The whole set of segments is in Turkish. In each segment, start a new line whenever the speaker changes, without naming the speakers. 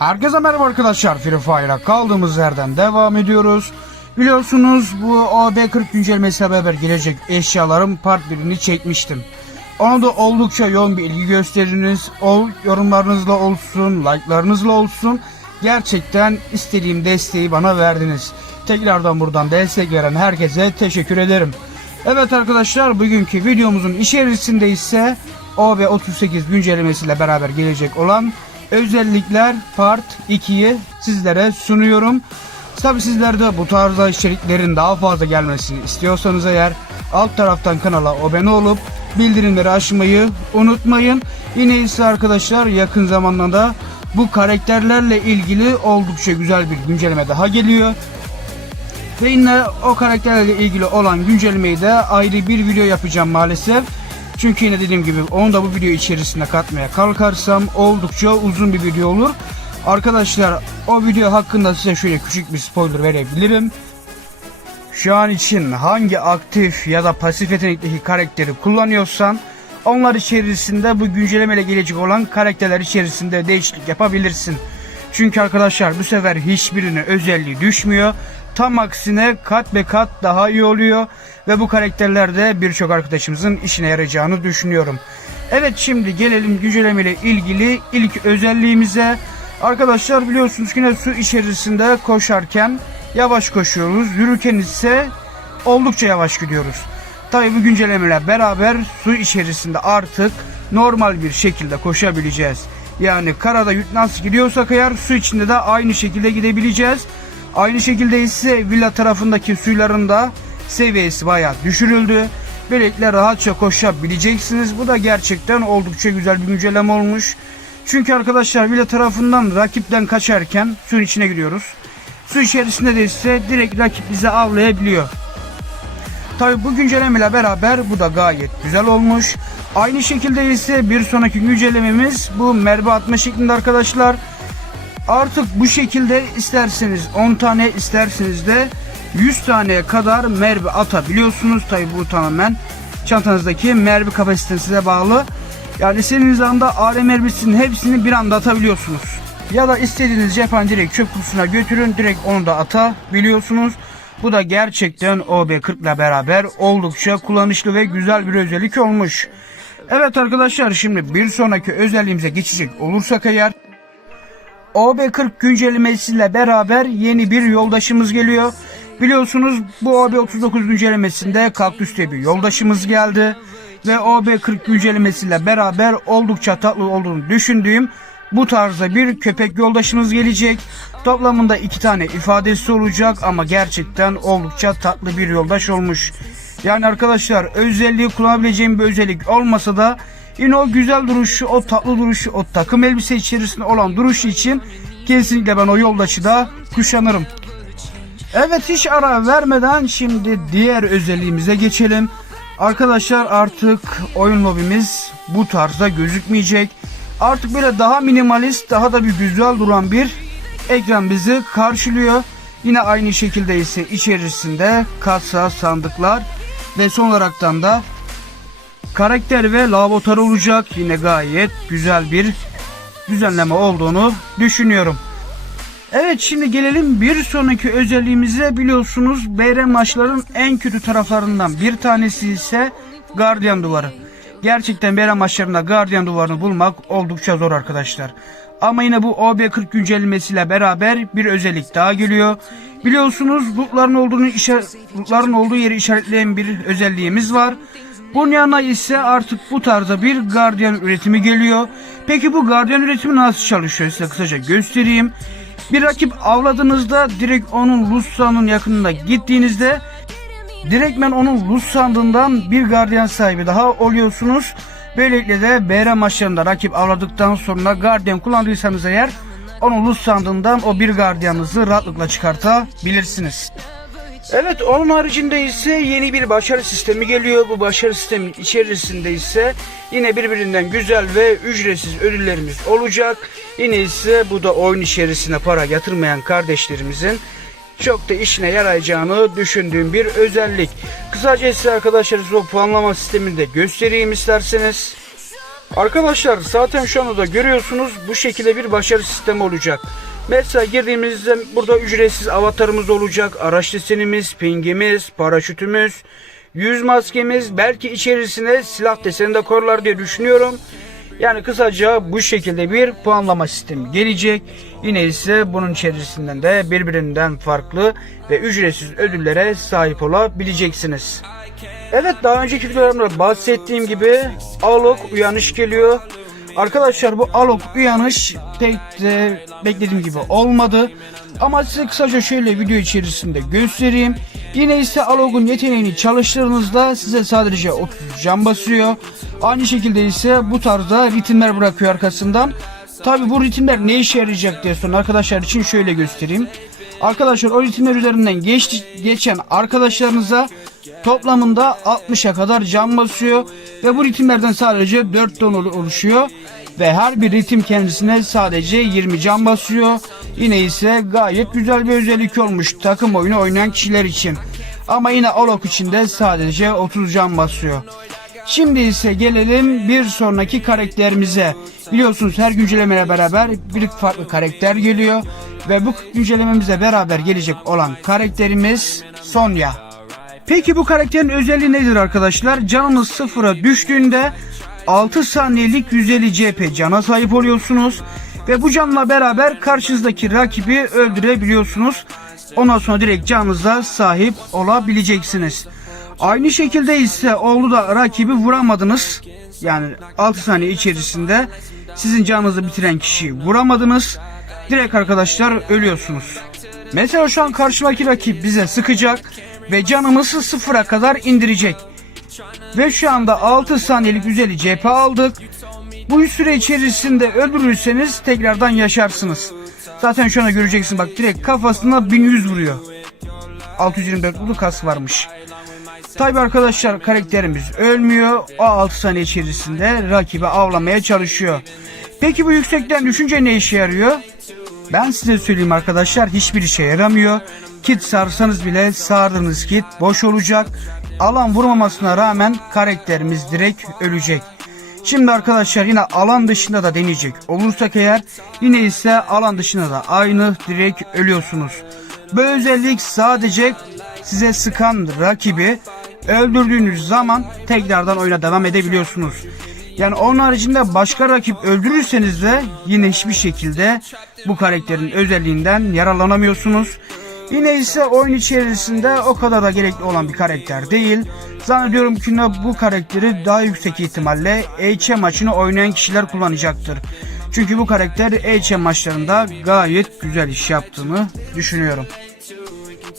Herkese merhaba arkadaşlar Free Fire'a kaldığımız yerden devam ediyoruz. Biliyorsunuz bu OB40 güncellemesiyle beraber gelecek eşyaların part 1'ini çekmiştim. Ona da oldukça yoğun bir ilgi gösteriniz. Ol, yorumlarınızla olsun, like'larınızla olsun. Gerçekten istediğim desteği bana verdiniz. Tekrardan buradan destek veren herkese teşekkür ederim. Evet arkadaşlar bugünkü videomuzun içerisinde ise OB38 güncellemesiyle beraber gelecek olan özellikler part 2'yi sizlere sunuyorum. Tabi sizler de bu tarzda içeriklerin daha fazla gelmesini istiyorsanız eğer alt taraftan kanala abone olup bildirimleri açmayı unutmayın. Yine ise arkadaşlar yakın zamanda da bu karakterlerle ilgili oldukça güzel bir güncelleme daha geliyor. Ve yine o karakterlerle ilgili olan güncellemeyi de ayrı bir video yapacağım maalesef. Çünkü yine dediğim gibi onu da bu video içerisine katmaya kalkarsam oldukça uzun bir video olur. Arkadaşlar o video hakkında size şöyle küçük bir spoiler verebilirim. Şu an için hangi aktif ya da pasif yetenekteki karakteri kullanıyorsan onlar içerisinde bu güncellemeyle gelecek olan karakterler içerisinde değişiklik yapabilirsin. Çünkü arkadaşlar bu sefer hiçbirine özelliği düşmüyor. Tam aksine kat be kat daha iyi oluyor ve bu karakterlerde birçok arkadaşımızın işine yarayacağını düşünüyorum. Evet şimdi gelelim güncelleme ile ilgili ilk özelliğimize. Arkadaşlar biliyorsunuz ki su içerisinde koşarken yavaş koşuyoruz. Yürürken ise oldukça yavaş gidiyoruz. Tabi bu güncellemeyle beraber su içerisinde artık normal bir şekilde koşabileceğiz. Yani karada nasıl gidiyorsak eğer su içinde de aynı şekilde gidebileceğiz. Aynı şekilde ise villa tarafındaki suyların da seviyesi bayağı düşürüldü. Böylelikle rahatça koşabileceksiniz. Bu da gerçekten oldukça güzel bir güncelleme olmuş. Çünkü arkadaşlar villa tarafından rakipten kaçarken suyun içine giriyoruz. Su içerisinde de ise direkt rakip bizi avlayabiliyor. Tabi bu güncellemeyle beraber bu da gayet güzel olmuş. Aynı şekilde ise bir sonraki güncellememiz bu mermi atma şeklinde arkadaşlar. Artık bu şekilde isterseniz 10 tane isterseniz de 100 taneye kadar mermi atabiliyorsunuz. Tabi bu tamamen çantanızdaki mermi kapasitesine bağlı. Yani istediğiniz anda AR mermisinin hepsini bir anda atabiliyorsunuz. Ya da istediğiniz cephen direkt çöp kutusuna götürün direkt onu da atabiliyorsunuz. Bu da gerçekten OB40 ile beraber oldukça kullanışlı ve güzel bir özellik olmuş. Evet arkadaşlar şimdi bir sonraki özelliğimize geçecek olursak eğer OB40 güncellemesiyle beraber yeni bir yoldaşımız geliyor. Biliyorsunuz bu OB39 güncellemesinde Kaktüs diye bir yoldaşımız geldi. Ve OB40 güncellemesiyle beraber oldukça tatlı olduğunu düşündüğüm bu tarzda bir köpek yoldaşımız gelecek. Toplamında iki tane ifadesi olacak ama gerçekten oldukça tatlı bir yoldaş olmuş. Yani arkadaşlar özelliği kullanabileceğim bir özellik olmasa da yine o güzel duruşu, o tatlı duruşu, o takım elbise içerisinde olan duruşu için kesinlikle ben o yoldaşı da kuşanırım. Evet hiç ara vermeden şimdi diğer özelliğimize geçelim. Arkadaşlar artık oyun lobimiz bu tarzda gözükmeyecek. Artık böyle daha minimalist, daha da bir güzel duran bir ekran bizi karşılıyor. Yine aynı şekilde ise içerisinde kasa, sandıklar ve son olaraktan da karakter ve laboratuvar olacak. Yine gayet güzel bir düzenleme olduğunu düşünüyorum. Evet şimdi gelelim bir sonraki özelliğimize biliyorsunuz BR maçların en kötü taraflarından bir tanesi ise gardiyan duvarı. Gerçekten BR maçlarında gardiyan duvarını bulmak oldukça zor arkadaşlar. Ama yine bu OB40 güncellemesiyle beraber bir özellik daha geliyor. Biliyorsunuz lootların olduğunu işaret, olduğu yeri işaretleyen bir özelliğimiz var. Bunun yanına ise artık bu tarzda bir gardiyan üretimi geliyor. Peki bu gardiyan üretimi nasıl çalışıyor size kısaca göstereyim. Bir rakip avladığınızda direkt onun sandığının yakınına gittiğinizde direktmen onun loot sandığından bir gardiyan sahibi daha oluyorsunuz. Böylelikle de BR maçlarında rakip avladıktan sonra gardiyan kullandıysanız eğer onun loot sandığından o bir gardiyanınızı rahatlıkla çıkartabilirsiniz. Evet onun haricinde ise yeni bir başarı sistemi geliyor. Bu başarı sistemin içerisinde ise yine birbirinden güzel ve ücretsiz ödüllerimiz olacak. Yine ise bu da oyun içerisine para yatırmayan kardeşlerimizin çok da işine yarayacağını düşündüğüm bir özellik. Kısaca size arkadaşlar o puanlama sistemini de göstereyim isterseniz. Arkadaşlar zaten şu anda da görüyorsunuz bu şekilde bir başarı sistemi olacak. Mesela girdiğimizde burada ücretsiz avatarımız olacak. Araç desenimiz, pingimiz, paraşütümüz, yüz maskemiz, belki içerisine silah deseni de korlar diye düşünüyorum. Yani kısaca bu şekilde bir puanlama sistemi gelecek. Yine ise bunun içerisinden de birbirinden farklı ve ücretsiz ödüllere sahip olabileceksiniz. Evet daha önceki videolarımda bahsettiğim gibi Alok uyanış geliyor. Arkadaşlar bu Alok uyanış pek beklediğim gibi olmadı. Ama size kısaca şöyle video içerisinde göstereyim. Yine ise Alok'un yeteneğini çalıştırdığınızda size sadece 30 can basıyor. Aynı şekilde ise bu tarzda ritimler bırakıyor arkasından. Tabi bu ritimler ne işe yarayacak diye sonra arkadaşlar için şöyle göstereyim. Arkadaşlar o ritimler üzerinden geçti, geçen arkadaşlarınıza toplamında 60'a kadar can basıyor ve bu ritimlerden sadece 4 ton ol- oluşuyor ve her bir ritim kendisine sadece 20 can basıyor. Yine ise gayet güzel bir özellik olmuş takım oyunu oynayan kişiler için. Ama yine Alok için de sadece 30 can basıyor. Şimdi ise gelelim bir sonraki karakterimize. Biliyorsunuz her güncellemeyle beraber bir farklı karakter geliyor. Ve bu güncellememize beraber gelecek olan karakterimiz Sonya. Peki bu karakterin özelliği nedir arkadaşlar? Canınız sıfıra düştüğünde 6 saniyelik 150 CP cana sahip oluyorsunuz. Ve bu canla beraber karşınızdaki rakibi öldürebiliyorsunuz. Ondan sonra direkt canınıza sahip olabileceksiniz. Aynı şekilde ise oldu da rakibi vuramadınız. Yani 6 saniye içerisinde sizin canınızı bitiren kişiyi vuramadınız. Direkt arkadaşlar ölüyorsunuz. Mesela şu an karşımdaki rakip bize sıkacak ve canımızı sıfıra kadar indirecek. Ve şu anda 6 saniyelik 150 cephe aldık. Bu süre içerisinde öldürürseniz tekrardan yaşarsınız. Zaten şu anda göreceksin bak direkt kafasına 1100 vuruyor. 624 vurdu kas varmış. Tabi arkadaşlar karakterimiz ölmüyor. O 6 saniye içerisinde rakibi avlamaya çalışıyor. Peki bu yüksekten düşünce ne işe yarıyor? Ben size söyleyeyim arkadaşlar hiçbir işe yaramıyor. Kit sarsanız bile sardığınız kit boş olacak. Alan vurmamasına rağmen karakterimiz direkt ölecek. Şimdi arkadaşlar yine alan dışında da deneyecek olursak eğer yine ise alan dışında da aynı direkt ölüyorsunuz. Bu özellik sadece size sıkan rakibi öldürdüğünüz zaman tekrardan oyuna devam edebiliyorsunuz. Yani onun haricinde başka rakip öldürürseniz de yine hiçbir şekilde bu karakterin özelliğinden yararlanamıyorsunuz. Yine ise oyun içerisinde o kadar da gerekli olan bir karakter değil. Zannediyorum ki bu karakteri daha yüksek ihtimalle HM maçını oynayan kişiler kullanacaktır. Çünkü bu karakter HM maçlarında gayet güzel iş yaptığını düşünüyorum.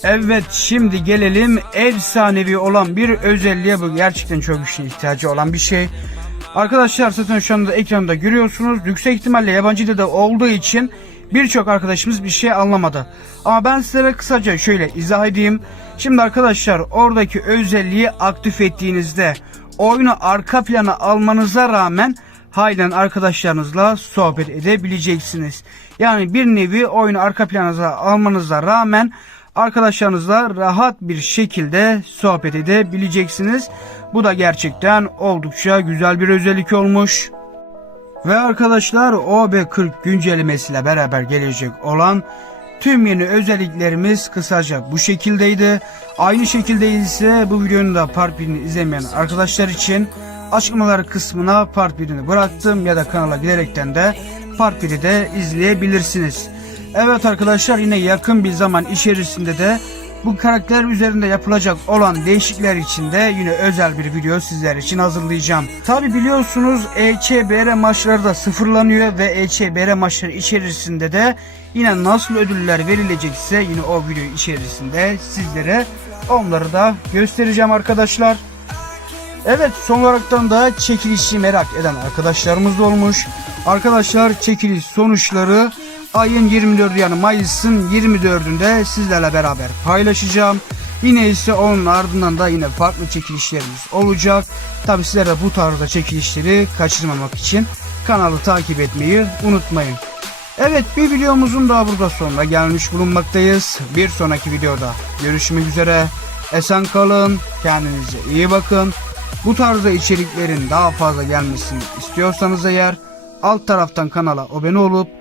Evet şimdi gelelim efsanevi olan bir özelliğe bu gerçekten çok işin ihtiyacı olan bir şey. Arkadaşlar zaten şu anda ekranda görüyorsunuz. Yüksek ihtimalle yabancı de olduğu için birçok arkadaşımız bir şey anlamadı. Ama ben sizlere kısaca şöyle izah edeyim. Şimdi arkadaşlar oradaki özelliği aktif ettiğinizde oyunu arka plana almanıza rağmen halen arkadaşlarınızla sohbet edebileceksiniz. Yani bir nevi oyunu arka planınıza almanıza rağmen arkadaşlarınızla rahat bir şekilde sohbet edebileceksiniz. Bu da gerçekten oldukça güzel bir özellik olmuş. Ve arkadaşlar OB40 güncellemesiyle beraber gelecek olan tüm yeni özelliklerimiz kısaca bu şekildeydi. Aynı şekilde ise bu videonun da part 1'ini izlemeyen arkadaşlar için açıklamalar kısmına part 1'ini bıraktım ya da kanala giderekten de part 1'i de izleyebilirsiniz. Evet arkadaşlar yine yakın bir zaman içerisinde de bu karakter üzerinde yapılacak olan değişiklikler için de yine özel bir video sizler için hazırlayacağım. Tabi biliyorsunuz EÇBR maçları da sıfırlanıyor ve EÇBR maçları içerisinde de yine nasıl ödüller verilecekse yine o video içerisinde sizlere onları da göstereceğim arkadaşlar. Evet son olaraktan da çekilişi merak eden arkadaşlarımız da olmuş. Arkadaşlar çekiliş sonuçları ayın 24'ü yani Mayıs'ın 24'ünde sizlerle beraber paylaşacağım. Yine ise onun ardından da yine farklı çekilişlerimiz olacak. Tabi sizler de bu tarzda çekilişleri kaçırmamak için kanalı takip etmeyi unutmayın. Evet bir videomuzun daha burada sonuna gelmiş bulunmaktayız. Bir sonraki videoda görüşmek üzere. Esen kalın, kendinize iyi bakın. Bu tarzda içeriklerin daha fazla gelmesini istiyorsanız eğer alt taraftan kanala abone olup